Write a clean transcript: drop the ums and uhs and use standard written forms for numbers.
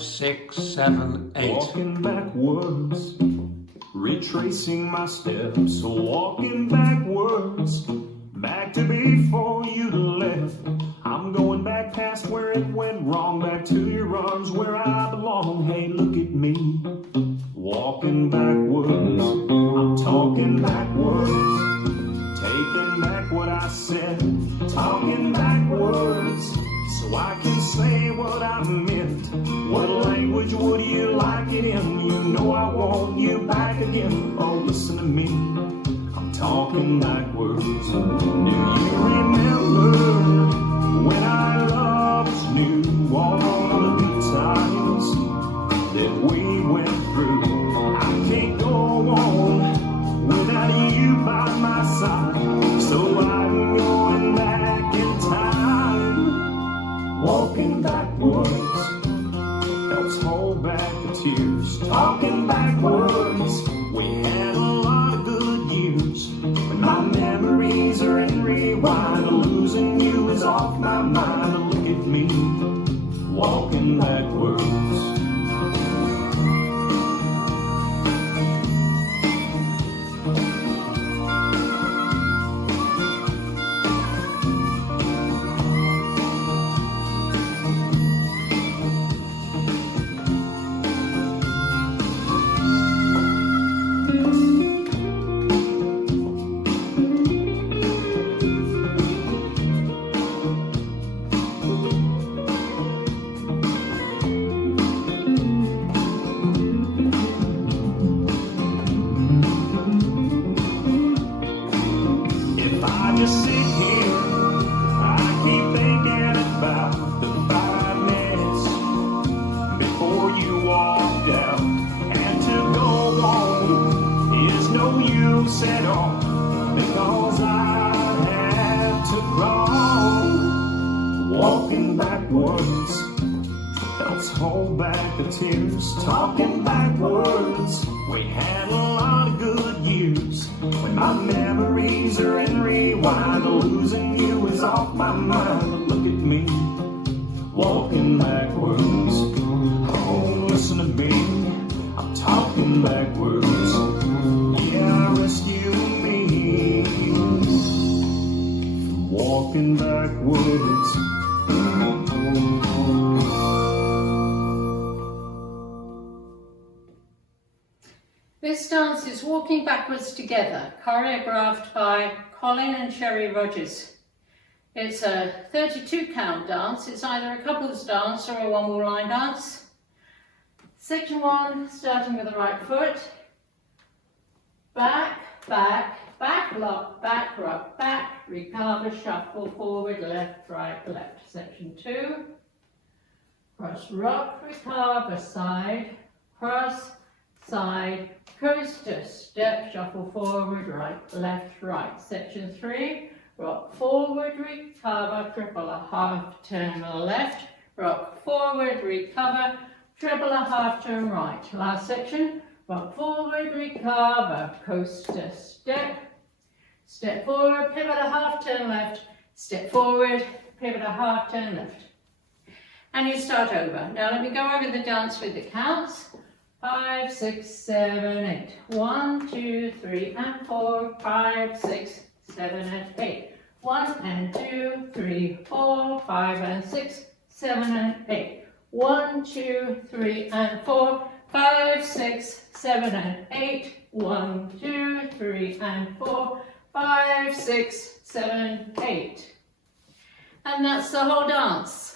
5, 6, 7, 8. Walking backwards, retracing my steps, walking backwards, back to before you left. I'm going back past where it went wrong, back to your arms where I belong. Hey, look at me, walking backwards. I'm talking backwards, taking back what I said, talking backwards, so I can say what I meant. What language would you like it in? You know I want you back again. Oh, listen to me, I'm talking backwards. Do you remember when our love was new? All the good times that we went through. I can't go on without you by my side, so I'm going back in time. Walking backwards helps hold back the tears. Talking backwards, we had a lot of good years. When my memories are in rewind, losing you is off my mind. Look at me, walking backwards. Just sit here, I keep thinking about the 5 minutes before you walked out. And to go on is no use at all, because I had to go. Walking backwards helps hold back the tears. Talking backwards, we had a lot of good years. When my memories are in rewind, losing you is off my mind. Look at me, walking backwards. Oh, listen to me, I'm talking backwards. Yeah, rescue me from walking backwards. This dance is Walking Backwards Together, choreographed by Colin and Sherry Rogers. It's a 32 count dance. It's either a couples dance or a one wall line dance. Section 1, starting with the right foot. Back, back, back, lock, back, rock, back, recover, shuffle, forward, left, right, left. Section 2, cross, rock, recover, side, cross, side, coaster, step, shuffle forward, right, left, right. Section 3, rock forward, recover, triple a half, turn left, rock forward, recover, triple a half, turn right. Last section, rock forward, recover, coaster, step, step forward, pivot a half, turn left, step forward, pivot a half, turn left. And you start over. Now let me go over the dance with the counts. 5, 6, 7, 8. 1, 2, 3, and 4, 5, 6, 7, and 8. 1 and 2, 3, 4, 5 and 6, 7 and 8. 1, 2, 3, and 4, 5, 6, 7 and 8. 1, 2, 3, and 4, 5, 6, 7, 8. And that's the whole dance.